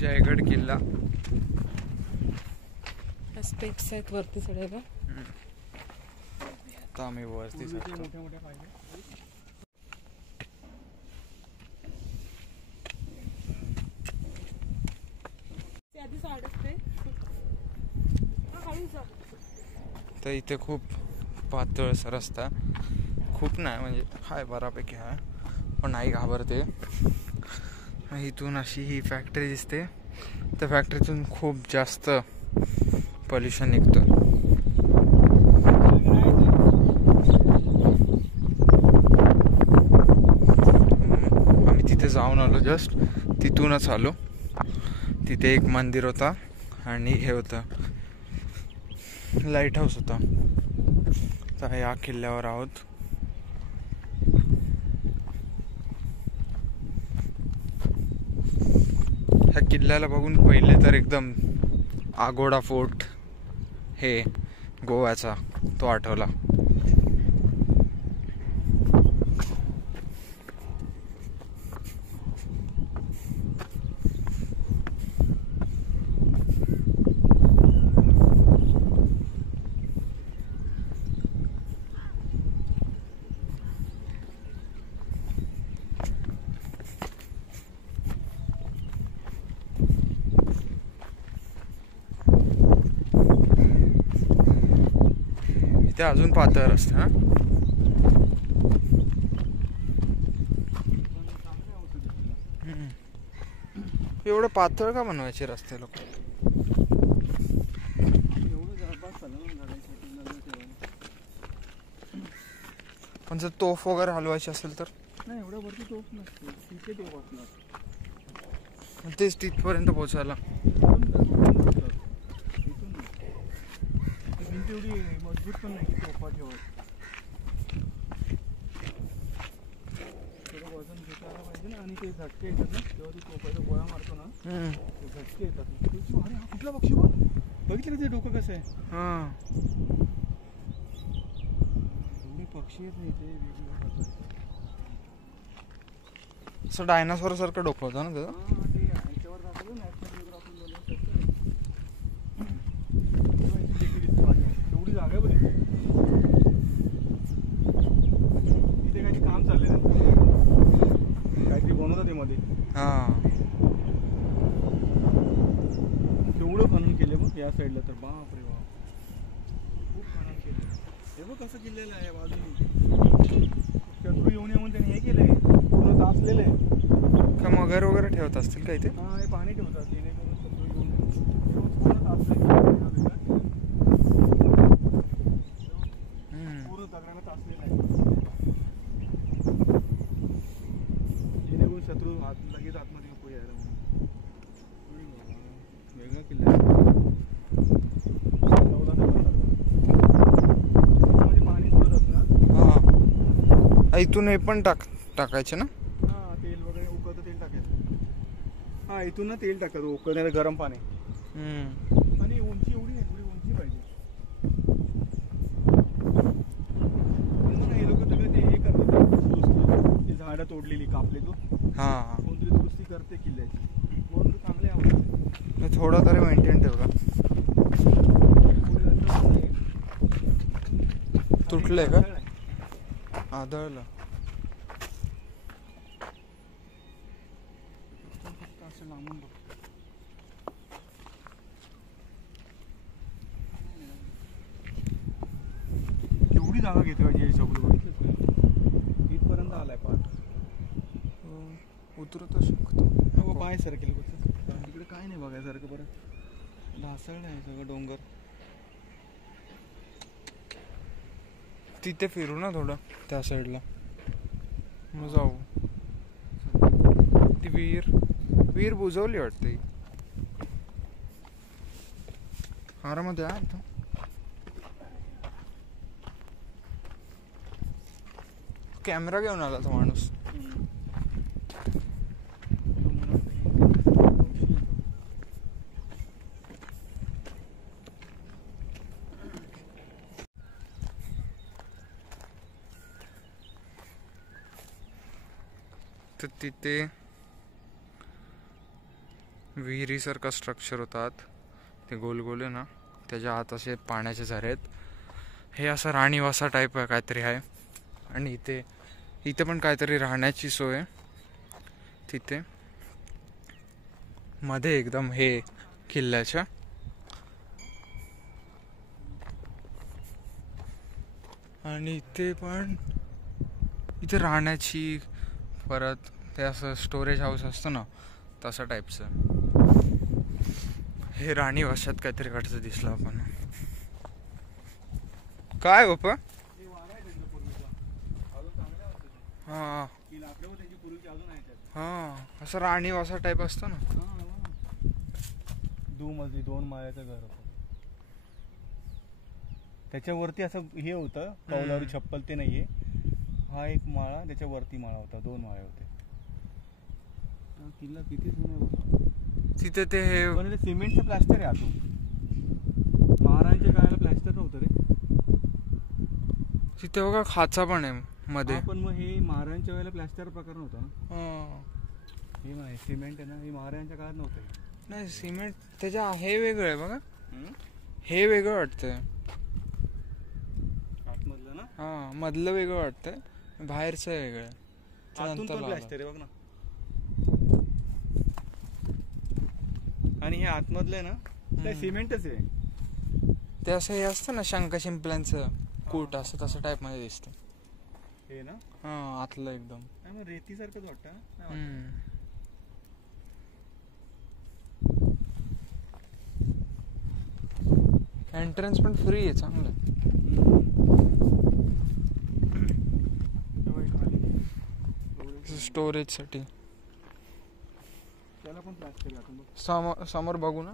जयगड किल्ला. स्टेप्स आहेत वरती चढायला. आता आम्ही वरती चढतो. तर इथे खूप पातळसा रस्ता, खूप नाही म्हणजे हाय, बऱ्यापैकी हाय, पण नाही घाबरते. इथून अशी ही फॅक्टरी दिसते. त्या फॅक्टरीतून खूप जास्त पॉल्युशन निघतं. आम्ही तिथे जाऊन आलो, जस्ट तिथूनच आलो. तिथे एक मंदिर होता आणि हे होतं, लाईट हाऊस होता. तर या किल्ल्यावर आहोत. ह्या किल्ल्याला बघून पहिले तर एकदम आगोडा फोर्ट हे गोव्याचा तो आठवला. इथे अजून पातळ रस्ते ना. एवढं पातळ का बनवायचे रस्ते लोक? पण जर तोफ वगैरे हलवायची असेल तर नाही, एवढ्या वरती तोफ नसते, तिथे तोफ असणार. तेच तिथपर्यंत पोहोचायला एवढी मजबूत पण नाही की तोफा ठेवायची. थोडं वजन घेतायला पाहिजे ना. आणि ते झटके येतात ना, तेव्हा ते तोफाचा गोळा मारतो ना, ते झटके येतात. अरे हा कुठला पक्षी बघ, बघितलं का ते डोकं कसं आहे? हां, एवढे पक्षी आहेत नाही ते वेगवेगळे. असं डायनासॉर सारखं डोकं होतं ना त्याचं. ते ह्याच्यावर दाखवलं नॅशनल जिओग्राफी एवढी जागा आहे बघ. इथे काही काम चाललंय, काहीतरी बनवतात ते मध्ये. हां, तेवढं खनन केले बघ या साईडला. तर बाप रे बाप, खूप खनन केले. हे बघ कसं केलेलं आहे बाजूने. शत्रू येऊन येऊन त्यांनी हे केलंय, पूर्ण तासलेलं आहे. का मगर वगैरे ठेवत असतील का इथे? हा, हे पाणी ठेवतात जेणेकरून शत्रू येऊन पूर्ण तासले. पूर्ण दगडाने तासलेलं आहे, जेणेकरून शत्रू लगेच आतमध्ये नको यायला. वेगळा किल्ला पाणी सोडत असणार. हां, इथून हे पण टाकायचे ना. हां, तेल वगैरे उकळतं तेल टाकायचं. हां, इथून ना तेल टाकायचं उकळण्याला गरम पाणी. आणि उंची एवढी आहे, थोडी उंची पाहिजे. हे लोक सगळं ते हे करतात, ते झाडं तोडलेली कापले तो. हां, कोणतरी दुरुस्ती करते किल्ल्याची, म्हणून चांगले आवडते. थोडं तरी मेंटेन ठेवला. तुटलंय का? आदळलं. असं लांबून बघ. केवढी जागा घेतोय पाहिजे सगळं. बघितलं इथपर्यंत आलाय पाठ. उतरत शकतो. पाय सरकेल बघ. तिकडे काय नाही बघायसारखं. बरं ढासळलं आहे सगळं डोंगर. तिथे फिरू ना थोडं त्या साईडला, मग जाऊ. ती विहीर बुजवली वाटते. आरामात या. कॅमेरा घेऊन आला तो माणूस. तर तिथे विहिरीसारखा स्ट्रक्चर होतात ते गोल गोल आहे ना, त्याच्या आत असे पाण्याचे झरे आहेत. हे असं राणीवासा टाईप आहे काहीतरी आहे. आणि इथे पण काहीतरी राहण्याची सोय आहे तिथे मध्ये एकदम हे किल्ल्याच्या. आणि इथे राहण्याची परत ते असं स्टोरेज हाऊस असतं ना तसं टाईपचं. हे राणी वशात काहीतरी वाटतं दिसलं आपण. काय बाप्पा? हा हा, असं राणी वासा टाईप असतं ना. 2 माळ्याचं घर होतं. त्याच्यावरती असं हे होतं कौलारू छप्पल ते नाहीये. हा एक माळा, त्याच्यावरती माळा होता, 2 माळे होते. किल्ला किती जुना. तिथे ते हे पण सिमेंटचं प्लास्टर आहे आतून. महाराजांच्या काळाला प्लास्टर नव्हतं रे तिथे बघा. खाचा पण आहे मध्ये. पण मग हे महाराजांच्या वेळेला प्लास्टर प्रकार नव्हता ना. हे नाही सिमेंट आहे ना, हे महाराजांच्या काळात नव्हतं. नाही सिमेंट त्याच्या हे वेगळं आहे बघा. हे वेगळं वाटतंय आतमधलं ना. हा, मधलं वेगळं वाटतंय, बाहेरचं वेगळं. आतून पण प्लास्टर आहे बघ ना. आणि हे आतमधलं आहे ना, ते सिमेंटच आहे. ते असं हे असतं ना शंख शिंपल्यांचं कूट, असं तसं टाईप मध्ये दिसतं हे ना. हा, आतलं एकदम रेती सारखंच वाटतं. एंट्रन्स पण फ्री आहे, चांगलं. स्टोरेज साठी. त्याला पण प्लास्टर आहे. समोर बघू ना,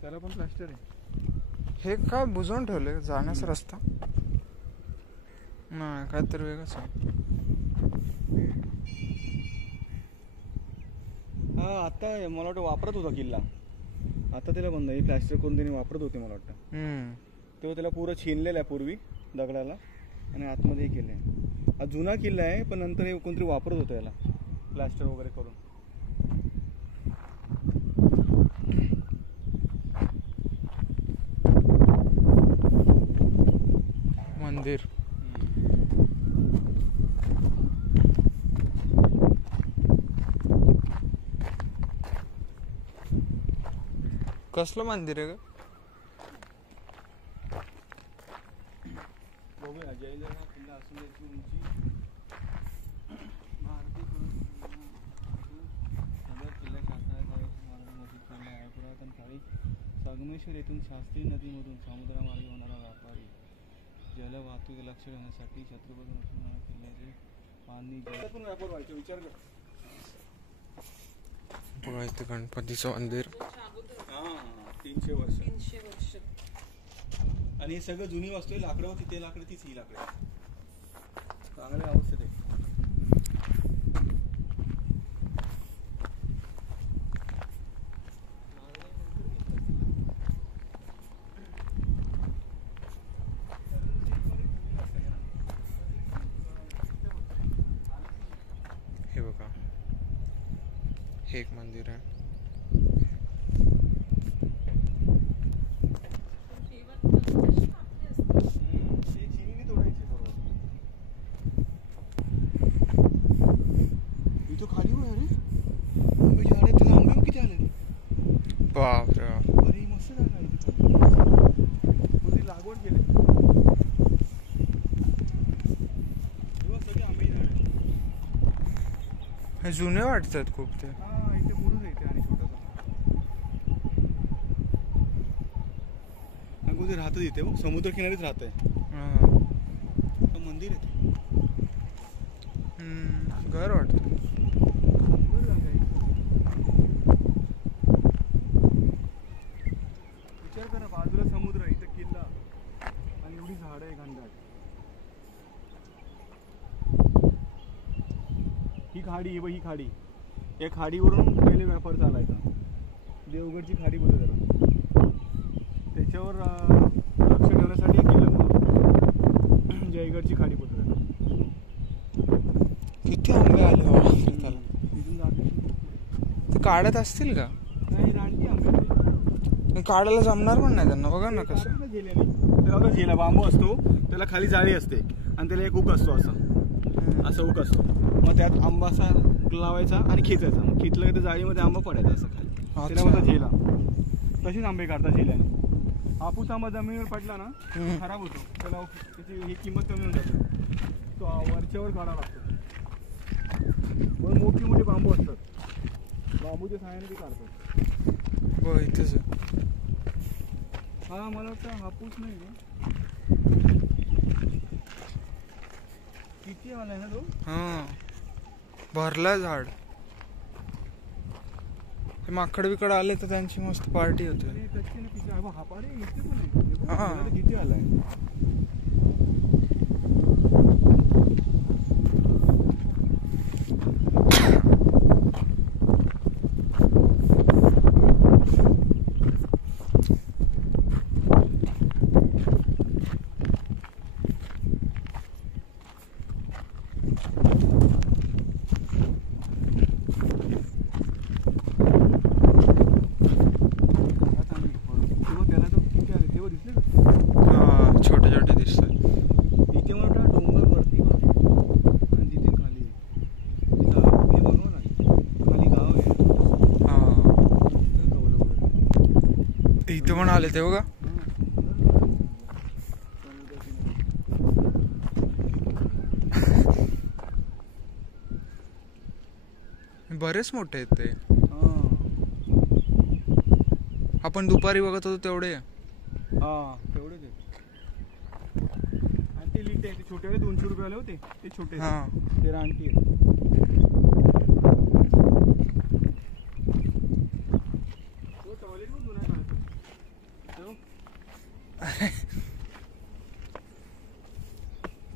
त्याला पण प्लास्टर आहे. हे काय बुजवून ठेवले जाण्याचा रस्ता नाही, काय तर वेगळंच आहे. हा, आता मला वाटतं वापरत होता किल्ला, आता त्याला बंद आहे. प्लास्टर करून त्याने वापरत होते मला वाटतं. तेव्हा त्याला पुरं छिनलेलं आहे पूर्वी दगडाला, आणि आतमध्ये केलं आहे. हा जुना किल्ला आहे, पण नंतर हे कोणतरी वापरत होतं याला प्लास्टर वगैरे करून. मंदिर कसलं मंदिर आहे ग? बघूया. जयललिता किल्ला असून याची उंची भारतीय सदर किल्ला शासनाचा मशीद किल्ला आहे. पुरातन काळी संगमेश्वर येथून शास्त्री नदीमधून समुद्रामार्गे होणारा व्यापारी जल वाहतूक लक्ष ठेवण्यासाठी छत्रपती शिवाजी किल्ल्याचे बांधणी पण व्यापार व्हायचा विचार कर. बघा इथे गणपतीचं मंदिर. 300 वर्ष. आणि हे सगळं जुनी वस्तू आहे. लाकडं होती, ते लाकडं तीच ही लाकडं चांगल्या अवस्थेत आहे. हे बघा, हे एक मंदिर आहे. बापरे बाप. अरे मस्त जागा आहे तिथे. लागवड केली. सगळे आंबे झाड. हे जुने वाटतात खूप ते. हा, इथे बुरुज आहे आणि छोटासा. अगोदर राहत इथे समुद्र किनारीच राहत आहे. मंदिर आहे ते. घर वाटतं. विचार करा, बाजूला समुद्र, इथं किल्ला आणि एवढी झाडं आहे घनदाट. ही खाडी आहे, ही खाडी. या खाडीवरून पहिले व्यापार चालायचा. देवगडची खाडी बोलतो त्याला. त्याच्यावर लक्ष ठेवण्यासाठी किल्ला म्हणून जयगडची खाडी बोलतो त्याला. किती आंबे आले त्याला. तिथून जाते ते काढत असतील का? नाही, काढायला जमणार पण नाही त्यांना, बघा ना कसं. त्याला बघा झेला बांबू असतो, त्याला खाली जाळी असते आणि त्याला एक हुक असतो, असं हुक असतो. मग त्यात आंबा असा लावायचा आणि खेचायचा, मग खेचलं की त्या जाळीमध्ये आंबा पडायचा असं खाली. त्याला म्हणतात झेला. तशीच आंबे काढतात झेल्याने. हापूस आंबा जमिनीवर पडला ना खराब होतो, त्याला त्याची ही किंमत कमी होऊन जाते, तो वरच्यावर काढावा लागतो. म्हणून मोठी मोठी बांबू असतात, बांबूच्या सहाय्याने ते काढतात. बघ इथेच हा मला वाटतं हापूस नाही ना, किती आलाय ना तो. हा भरला झाड. ते माकड बिकड आले तर त्यांची मस्त पार्टी होते. किती आलाय. छोटे छोटे दिसतात. इथे मोठा डोंगर वरती आणि तिथे खाली खाली गाव आहे. इथे पण आले ते बघा. बरेच मोठे आहेत ते. आपण दुपारी बघत होतो तेवढे. हा तेवढेच आहे. आणि ते लिटे ते छोटे 200 रुपये होते ते छोटे. हा ते रानटी आहे. तो टॉयलेट पण जुना काढतो.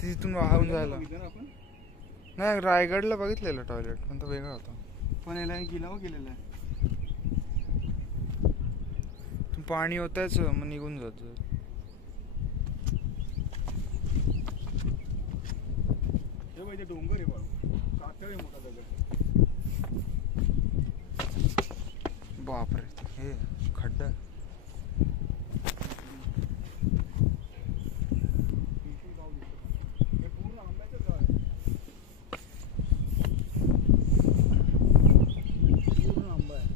तिथून वाहून जायला. आपण नाही रायगडला बघितलेलं टॉयलेट, पण तो वेगळा होता. पण याला गिलावा केलेला आहे. पाणी होतच मग निघून जात. हे पाहिजे डोंगर आहे बाळू, कातळ आहे मोठा दगड. बापरे हे खड्डा. हे पूर्ण आंब्याचं झाड आहे. पूर्ण आंबा आहे.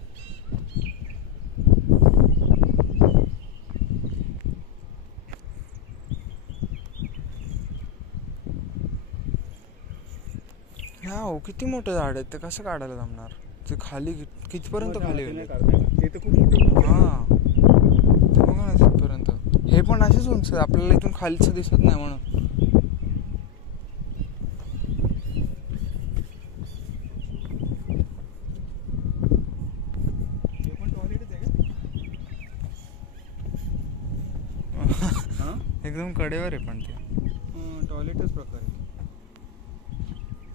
ह्या हो किती मोठे झाड आहेत, ते कसं काढायला जमणार. ते खाली कितीपर्यंत खाली गेले. ते तर खूप मोठे. हा बघा ना तिथपर्यंत. हे पण असेच उंच आहे, आपल्याला इथून खालीच दिसत नाही म्हणून. हे पण टॉयलेटच आहे का? एकदम कडेवर आहे पण ते. टॉयलेटच प्रकार आहे.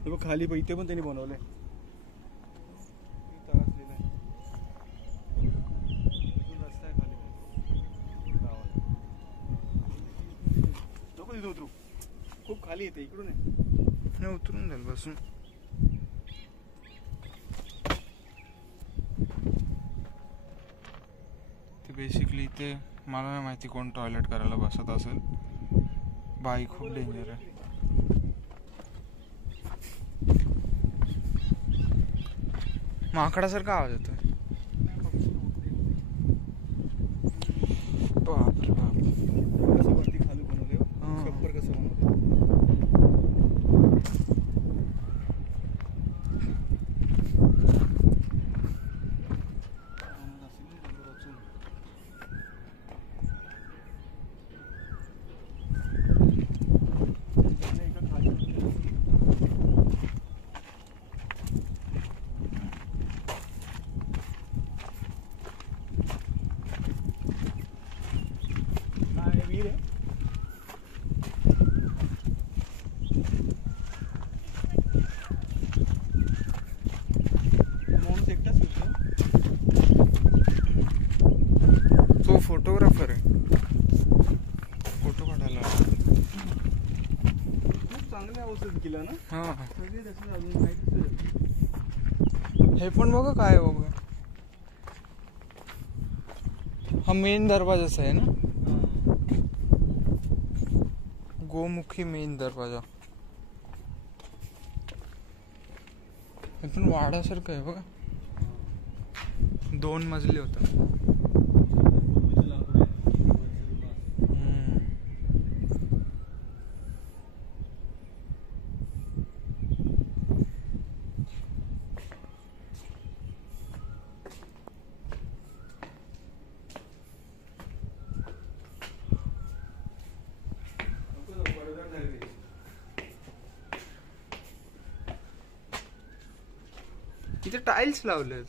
हे बघ खाली इथे पण त्यांनी बनवलंय. तळासलेलं आहे. इथून रस्ता आहे खाली गावात. नको तिथे उतरू, खूप खाली येते. इकडून आहे. नाही उतरून जाईल बसून. ते बेसिकली इथे मला नाही माहिती कोण टॉयलेट करायला बसत असेल. बाई खूप डेंजर आहे. माकडासारखा आवाज येतोय. बापरे बाप. कसं वरती खाली बनवले, छप्पर कसं बनवलं. वीर आहे. माणूस एकटाच होतो. तो फोटोग्राफर आहे. फोटो काढायला खूप चांगल्या अवस्थेत केला ना. हा. सगळे तसं अजून माहिती. हे पण बघा काय बघा. हा मेन दरवाजाच आहे ना, गोमुखी मेन दरवाजा. हे पण वाडासारखं आहे बघा, 2 मजली होता. इथे टाइल्स लावलेत.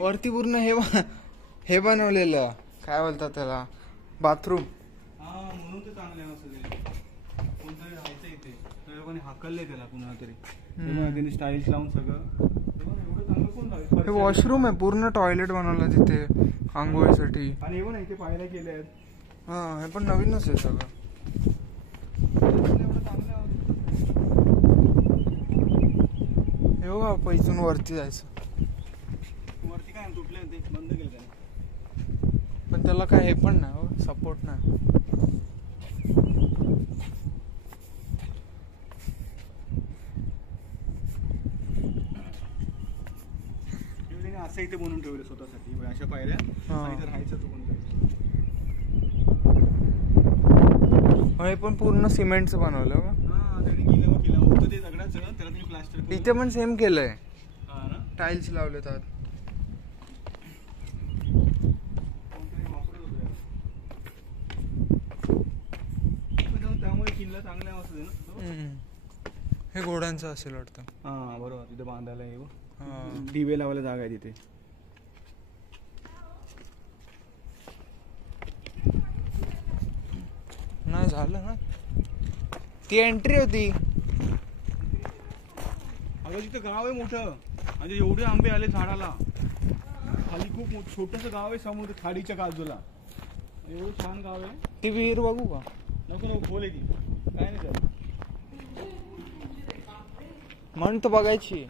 वरती पूर्ण हे बनवलेलं, काय बोलतात त्याला, बाथरूम. म्हणून ते चांगले कोणतरी राहायचं इथे, हाकलले त्याला कुणाला तरी, त्यांनी स्टाईल्स लावून सगळं. हे वॉशरूम आहे, पूर्ण टॉयलेट बनवलं तिथे आंघोळीसाठी. आणि हे पण इथे पाहायला केले आहेत. हा, हे पण नवीनच आहे सगळं. हे बघा, पैसून वरती जायचं. वरती काय तुटले ते बंद केलं त्याने. पण त्याला काय हे पण नाही, सपोर्ट नाही. असं इथे बनवून ठेवलं स्वतःसाठी अशा पायऱ्या. इथे राहायचं तू कोणतं. हे पण पूर्ण सिमेंटचं बनवलं बघा. होतं ते दगडाचं, त्याला तुम्ही प्लास्टर. इथे पण सेम केलंय, टाइल्स लावले त्यात. त्यामुळे किल्ला चांगला असतो ना. हे घोड्यांचं असेल वाटतं. हा बरोबर, तिथे बांधायला येऊ, दिवे लावायला जागा आहे तिथे. नाही झालं ना, ती एंट्री होती. अगं तिथं गाव आहे मोठं, म्हणजे एवढे आंबे आले झाडाला. खाली खूप छोटस गाव आहे समुद्र खाडीच्या बाजूला. एवढं छान गाव आहे. ती विहीर बघू का? नको नको, खोल आहे ती, काय नाही झालं. म्हणून तर बघायची.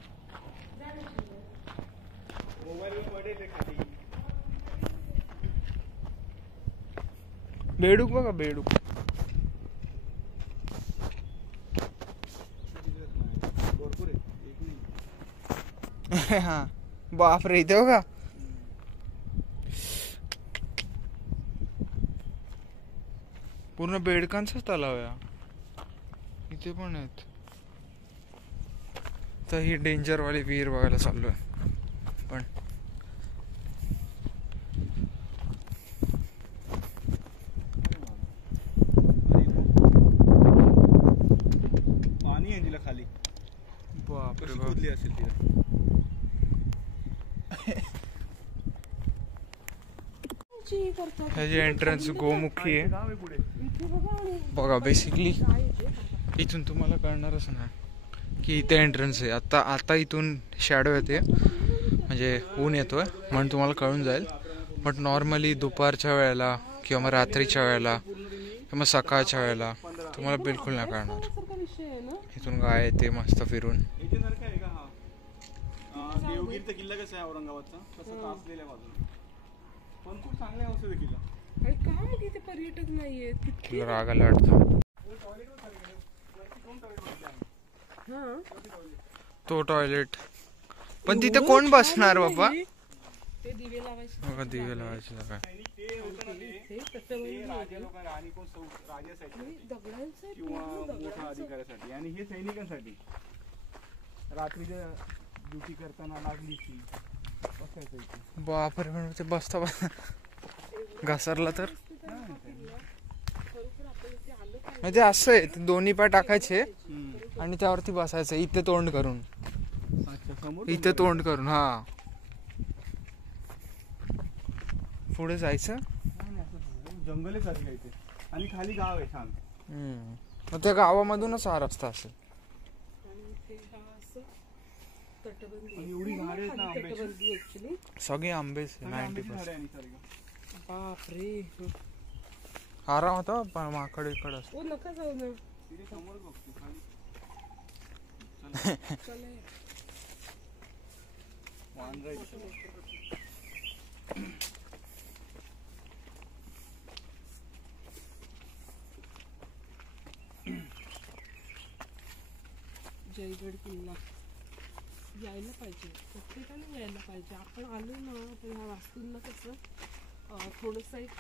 बेडूक बघा, बेडूक. हा बापरे, इथे बघा. पूर्ण बेडकांचाच तलाव आहे. इथे पण आहेत. तर ही डेंजर वाली विहीर बघायला चाललोय. पण पाणी आहे तिला खाली. बापरे बाप. खोदली असेल तिला. ह्याची एंट्रन्स गोमुखी आहे बघा. बेसिकली इथून तुम्हाला कळणारच नाही की इथे एंट्रन्स आहे. आता इथून शॅडो येते, म्हणजे ऊन येतोय, म्हणून तुम्हाला कळून जाईल. बट नॉर्मली दुपारच्या वेळेला किंवा मग रात्रीच्या वेळेला किंवा मग सकाळच्या वेळेला तुम्हाला बिलकुल नाही कळणार. इथून गाय येते मस्त फिरून. देवगिरीचा किल्ला कसा आहे औरंगाबादचा, तसं कासलेल्या बाजूला पण खूप चांगला आहे औषध किल्ला. का मग इथे पर्यटक नाहीयेत? तुला रागाला वाटतं. तो टॉयलेट पण तिथे कोण बसणार बाबा? ते दिवे लावायचे बघा, दिवे लावायचे जागा. मोठ्या अधिकाऱ्यासाठी आणि हे सैनिकांसाठी रात्रीच्या ड्युटी करताना लागली की बापरे. पण ते बसता घसरला तर म्हणजे असं आहे, दोन्ही पाय टाकायचे आणि त्यावरती बसायचं, इथे तोंड करून. इथे तोंड करून. हा, पुढे जायचं. जंगलच आहे इथे आणि खाली गाव आहे छान. मग त्या गावामधूनच हा रस्ता असेल. एवढी झाडे आहेत ना आंब्याची, सगळे आंबेच 90%. बापरे. आराम होता, पण माकड इकड असत. नका जाऊ ना. वांद्रा इथे. जयगड किल्ला यायला पाहिजे, प्रत्येकाने यायला पाहिजे. आपण आलो ना तर ह्या वास्तूंना कसं थोडंसं एक